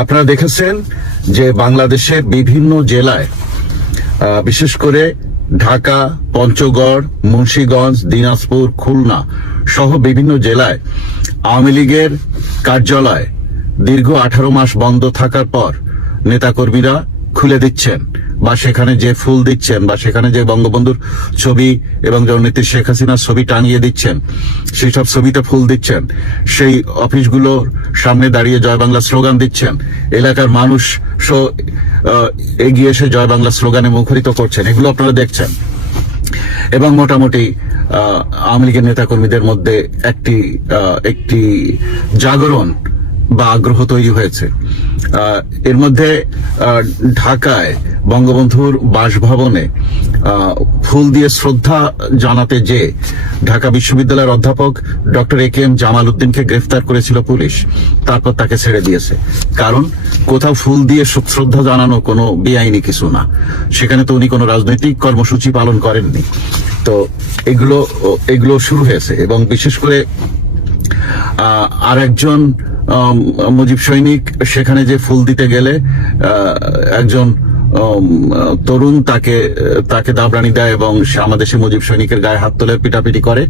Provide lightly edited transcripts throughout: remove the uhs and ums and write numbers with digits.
আপনারা দেখেছেন যে বাংলাদেশের বিভিন্ন জেলায় বিশেষ করে ঢাকা, পঞ্চগড়, মুন্সিগঞ্জ, দিনাজপুর, খুলনা সহ বিভিন্ন জেলায় আওয়ামী লীগের কার্যালয় দীর্ঘ 18 মাস বন্ধ থাকার পর নেতাকর্মীরা খুলে দিচ্ছেন বা সেখানে যে ফুল দিচ্ছেন বা সেখানে যে বঙ্গবন্ধুর ছবি এবং জননেত্রী শেখ হাসিনার ছবি টানিয়ে দিচ্ছেন, সেই সব ছবিটা ফুল দিচ্ছেন, সেই অফিসগুলোর সামনে দাঁড়িয়ে জয় বাংলা স্লোগান দিচ্ছেন, এলাকার মানুষ এগিয়ে এসে জয় বাংলা স্লোগানে মুখরিত করছেন, এগুলো আপনারা দেখছেন। এবং মোটামুটি আওয়ামী লীগের নেতাকর্মীদের মধ্যে একটি জাগরণ বা আগ্রহ তৈরি হয়েছে। এর মধ্যে ঢাকায় বঙ্গবন্ধুর বাসভবনে ফুল দিয়ে শ্রদ্ধা জানাতে যে ঢাকা বিশ্ববিদ্যালয়ের অধ্যাপক ডক্টর এ.কে.এম. জামাল উদ্দিনকে গ্রেফতার করেছিল পুলিশ, তারপর তাকে ছেড়ে দিয়েছে। কারণ কোথাও ফুল দিয়ে শ্রদ্ধা জানানো কোনো বেআইনি কিছু না, সেখানে তো উনি কোনো রাজনৈতিক কর্মসূচি পালন করেননি। তো এগুলো শুরু হয়েছে। এবং বিশেষ করে আর একজন মুজিব সৈনিক সেখানে যে ফুল দিতে গেলে একজন তরুণ তাকে দাবরানি দেয় এবং আমাদের সে মুজিব সৈনিকের গায়ে হাত তোলে, পিটাপিটি করে।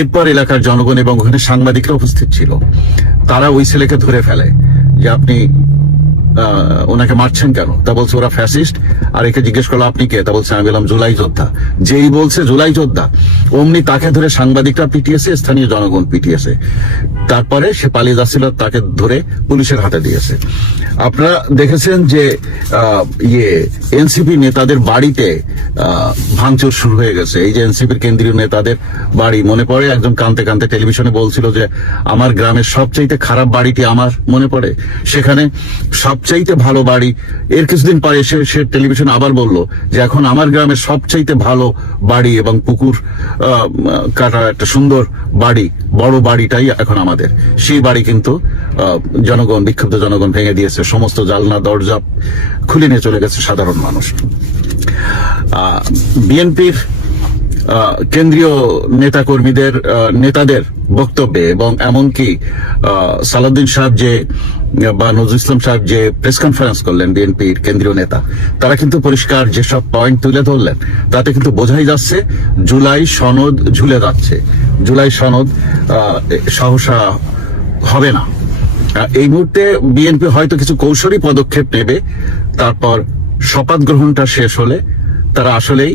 এরপর এলাকার জনগণ এবং ওখানে সাংবাদিকরা উপস্থিত ছিল, তারা ওই ছেলেকে ধরে ফেলে যে আপনি ওনাকে মারছেন কেন? তা বলছে ওরা ফ্যাসিস্ট। আর একে জিজ্ঞেস করলো আপনি কে? তা বলছে আমি বললাম জুলাই যোদ্ধা। যেই বলছে জুলাই যোদ্ধা, অমনি তাকে ধরে সাংবাদিকরা পিটিয়েছে, স্থানীয় জনগণ পিটিয়েছে। তারপরে সে পালিয়ে যাচ্ছিল, তাকে ধরে পুলিশের হাতে দিয়েছে। আপনারা দেখেছেন যে এনসিপি নেতাদের বাড়িতে ভাঙচুর শুরু হয়ে গেছে। এই যে এনসিপির কেন্দ্রীয় নেতাদের বাড়ি, মনে পড়ে একজন কাঁদতে কাঁদতে টেলিভিশনে বলছিল যে আমার গ্রামের সবচাইতে খারাপ বাড়িটি আমার, মনে পড়ে? সেখানে সবচাইতে ভালো বাড়ি। এর কিছুদিন পরে সে টেলিভিশনে আবার বলল যে এখন আমার গ্রামের সবচাইতে ভালো বাড়ি এবং পুকুর কাটা একটা সুন্দর বাড়ি, বড় বাড়িটাই এখন আমাদের। সেই বাড়ি কিন্তু বিক্ষুব্ধ জনগণ ভেঙে দিয়েছে, সমস্ত জানলা দরজা খুলে নিয়ে চলে গেছে সাধারণ মানুষ। বিএনপির কেন্দ্রীয় নেতাদের বক্তব্যে এবং এমনকি সালাউদ্দিন সাহেব বা নজরুল ইসলাম সাহেব যে প্রেস কনফারেন্স করলেন, বিএনপির কেন্দ্রীয় নেতা, তারা কিন্তু পরিষ্কার যেসব পয়েন্ট তুলে ধরলেন তাতে কিন্তু বোঝাই যাচ্ছে জুলাই সনদ ঝুলে যাচ্ছে, জুলাই সনদ সহসা হবে না। এই মুহূর্তে বিএনপি হয়তো কিছু কৌশলী পদক্ষেপ নেবে, তারপর শপথ গ্রহণটা শেষ হলে তারা আসলেই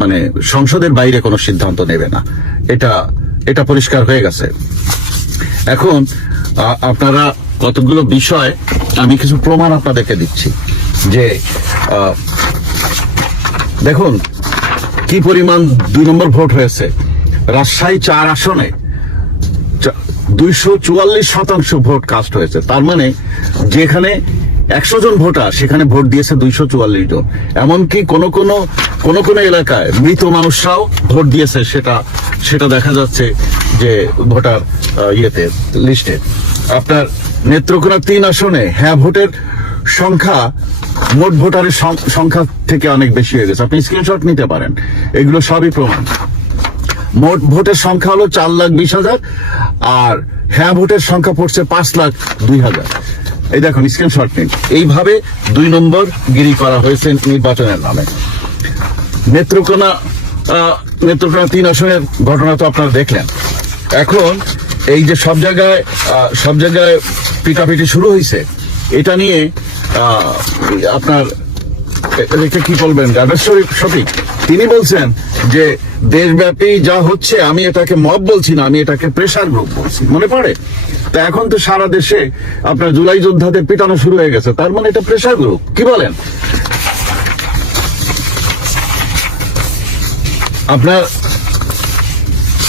মানে সংসদের বাইরে কোনো সিদ্ধান্ত নেবে না, এটা পরিষ্কার হয়ে গেছে। এখন আপনারা কতগুলো বিষয়, আমি কিছু প্রমাণ আপনাদেরকে দিচ্ছি যে দেখুন কি পরিমাণ 2 নম্বর ভোট হয়েছে। রাজশাহী 4 আসনে 244% ভোট কাস্ট হয়েছে। তার মানে যেখানে 100 জন ভোটার সেখানে ভোট দিয়েছে 244 জন। এমনকি কোন এলাকায় মৃত মানুষরাও ভোট দিয়েছে, সেটা দেখা যাচ্ছে যে ভোটার লিস্টে। আপনার নেত্রকোনা 3 আসনে হ্যাঁ ভোটের সংখ্যা মোট ভোটারের সংখ্যা থেকে অনেক বেশি হয়ে গেছে। আপনি স্ক্রিনশট নিতে পারেন, এগুলো সবই প্রমাণ। মোট ভোটের সংখ্যা হলো 4,20,000 আর হ্যাঁ ভোটের সংখ্যা পড়ছে 5,02,000। এই দেখুন স্ক্রিনশট নিন। এইভাবে 2 নম্বর গিরি করা হয়েছে নির্বাচনের নামে। নেত্রকোনা 3 আসনের ঘটনা তো আপনারা দেখলেন। এখন এই যে সব জায়গায় পিটাপিটি শুরু হয়েছে, এটা নিয়ে আপনার কি বলবেন? শফিক তিনি বলছেন যে দেশব্যাপী যা হচ্ছে আমি এটাকে মব বলছি না, আমি এটাকে প্রেসার গ্রুপ বলছি, মনে পড়ে? তা এখন তো সারা দেশে আপনার জুলাই যোদ্ধাদের পিটানো শুরু হয়ে গেছে, তার মানে এটা প্রেসার গ্রুপ, কি বলেন? আপনার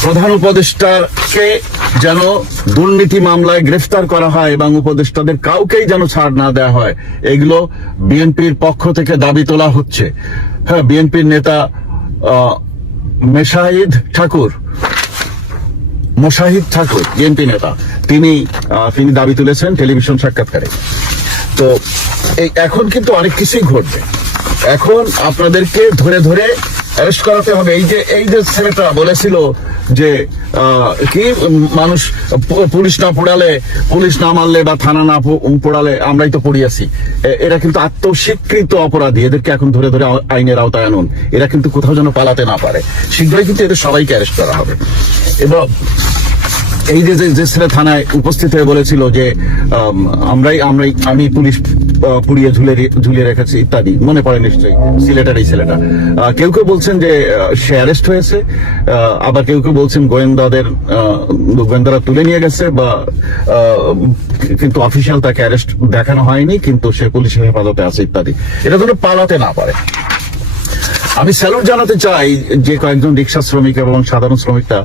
প্রধান উপদেষ্টাকে যেন দুর্নীতি মামলায় গ্রেফতার করা হয় এবং উপদেষ্টাদের কাউকেই যেন ছাড় না দেওয়া হয়, এগুলো বিএনপির পক্ষ থেকে দাবি তোলা হচ্ছে। হ্যাঁ, বিএনপির নেতা মোশাহিদ ঠাকুর বিএনপি নেতা, তিনি দাবি তুলেছেন টেলিভিশন সাক্ষাৎকারে। তো এখন কিন্তু অনেক কিছুই ঘটবে। এখন আপনাদেরকে ধরে অ্যারেস্ট করাতে হবে। এই যে ছেলেটা বলেছিল যে কি মানুষ পুলিশ না পোড়ালে, পুলিশ না মারলে বা থানা না পোড়ালে আমরাই তো পড়িয়াছি। এরা কিন্তু আত্মস্বীকৃত অপরাধী, এদেরকে এখন ধরে ধরে আইনের আওতায় আনুন, এরা কিন্তু কোথাও যেন পালাতে না পারে। শীঘ্রই কিন্তু এদের সবাইকে অ্যারেস্ট করা হবে। এবং এই যে ছেলে থানায় উপস্থিত হয়ে বলেছিল যে আমি পুলিশ পুড়িয়ে ঝুলিয়ে রেখেছি ইত্যাদি, মনে পড়ে নিশ্চয়ই সিলেটের এই ছেলেটা। কেউ কেউ বলছেন যে সে অ্যারেস্ট হয়েছে, আবার কেউ কেউ বলছেন গোয়েন্দারা তুলে নিয়ে গেছে, বা কিন্তু অফিসিয়াল তাকে অ্যারেস্ট দেখানো হয়নি, কিন্তু সে পুলিশের হেফাজতে আছে ইত্যাদি। এটা যেন পালাতে না পারে। আমি স্যালুট জানাতে চাই যে কয়েকজন রিক্সা শ্রমিক এবং সাধারণ শ্রমিকরা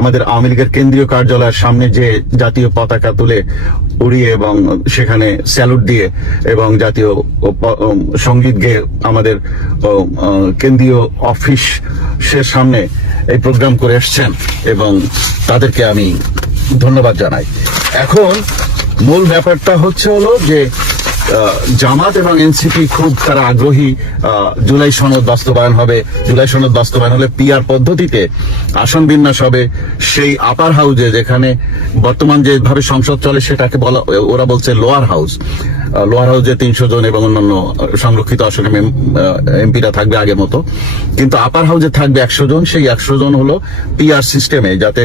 আমাদের আওয়ামী লীগের কেন্দ্রীয় কার্যালয়ের সামনে যে জাতীয় পতাকা তুলে উড়িয়ে এবং সেখানে স্যালুট দিয়ে এবং জাতীয় সঙ্গীত গেয়ে আমাদের কেন্দ্রীয় অফিসের সামনে এই প্রোগ্রাম করে এসছেন, এবং তাদেরকে আমি ধন্যবাদ জানাই। এখন মূল ব্যাপারটা হলো যে জামাত এবং এনসিপি খুব তারা আগ্রহী জুলাই সনদ বাস্তবায়ন হবে। জুলাই সনদ বাস্তবায়ন হলে পিআর পদ্ধতিতে আসন বিন্যাস হবে সেই আপার হাউজে, যেখানে বর্তমান যেভাবে সংসদ চলে সেটাকে ওরা বলছে লোয়ার হাউস। লোয়ার হাউসে 300 জন এবং অন্যান্য সংরক্ষিত আসনে এমপিরা থাকবে আগের মতো, কিন্তু আপার হাউসে থাকবে 100 জন। সেই 100 জন হলো পিআর সিস্টেমে, যাতে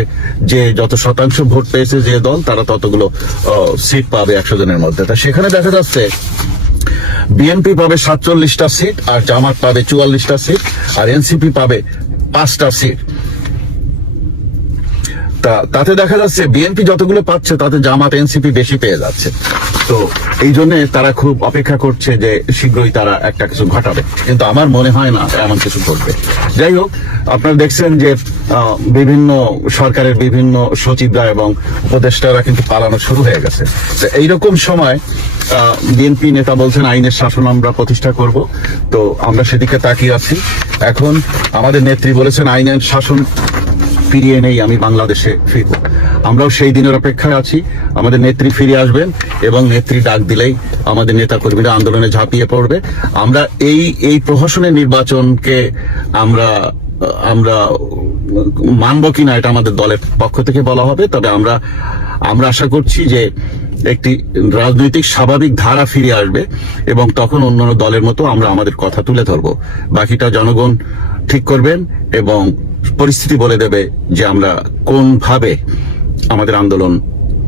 যে যত শতাংশ ভোট পেয়েছে যে দল তারা ততগুলো সিট পাবে 100 জনের মধ্যে। তা সেখানে দেখা যাচ্ছে বিএনপি পাবে 47টা সিট, আর জামাত পাবে 44টা সিট, আর এনসিপি পাবে 5টা সিট। তাতে দেখা যাচ্ছে বিএনপি যতগুলো পাচ্ছে তাতে জামাত এনসিপি বেশি পেয়ে যাচ্ছে। তো এই জন্য তারা খুব অপেক্ষা করছে যে শীঘ্রই তারা একটা কিছু ঘটাবে, কিন্তু আমার মনে হয় না এমন কিছু ঘটবে। যাই হোক, আপনারা দেখছেন যে বিভিন্ন সরকারের বিভিন্ন সচিবরা এবং উপদেষ্টারা কিন্তু পালানো শুরু হয়ে গেছে। তো এইরকম সময় বিএনপি নেতা বলছেন আইনের শাসন আমরা প্রতিষ্ঠা করব, তো আমরা সেদিকে তাকিয়ে আছি। এখন আমাদের নেত্রী বলেছেন আইনের শাসন ফিরিয়ে নেই, আমি বাংলাদেশে ফিরব। আমরাও সেই দিনের অপেক্ষায় আছি। আমাদের নেত্রী ফিরে আসবেন এবং নেত্রী ডাক দিলেই আমাদের নেতা কর্মীরা আন্দোলনে ঝাঁপিয়ে পড়বে। আমরা এই প্রহসনের নির্বাচনকে আমরা মানব কিনা এটা আমাদের দলের পক্ষ থেকে বলা হবে। তবে আমরা আশা করছি যে একটি রাজনৈতিক স্বাভাবিক ধারা ফিরে আসবে এবং তখন অন্যান্য দলের মতো আমরা আমাদের কথা তুলে ধরবো। বাকিটা জনগণ ঠিক করবেন এবং পরিস্থিতি বলে দেবে যে আমরা কোনভাবে আমাদের আন্দোলন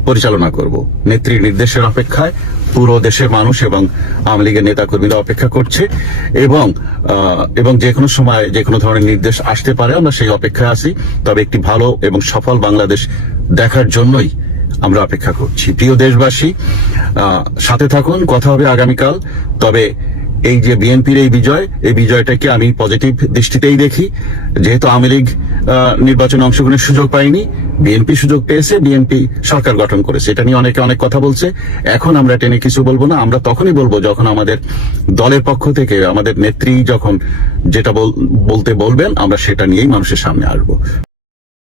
পরিচালনা করব। নেত্রীর নির্দেশের অপেক্ষায় পুরো দেশের মানুষ এবং আওয়ামী লীগের নেতা কর্মীরা অপেক্ষা করছে, এবং যে কোনো সময় যে কোনো ধরনের নির্দেশ আসতে পারে। আমরা সেই অপেক্ষায় আছি। তবে একটি ভালো এবং সফল বাংলাদেশ দেখার জন্যই আমরা অপেক্ষা করছি। প্রিয় দেশবাসী, সাথে থাকুন, কথা হবে আগামীকাল। তবে এই যে বিএনপির এই বিজয়টাকে আমি পজিটিভ দৃষ্টিতেই দেখি। যেহেতু আওয়ামী লীগ নির্বাচনে অংশগ্রহণের সুযোগ পায়নি, বিএনপি সুযোগ পেয়েছে, বিএনপি সরকার গঠন করেছে। এটা নিয়ে অনেকে অনেক কথা বলছে। এখন আমরা টেনে কিছু বলবো না। আমরা তখনই বলবো যখন আমাদের দলের পক্ষ থেকে আমাদের নেত্রী যখন যেটা বলতে বলবেন, আমরা সেটা নিয়েই মানুষের সামনে আসবো।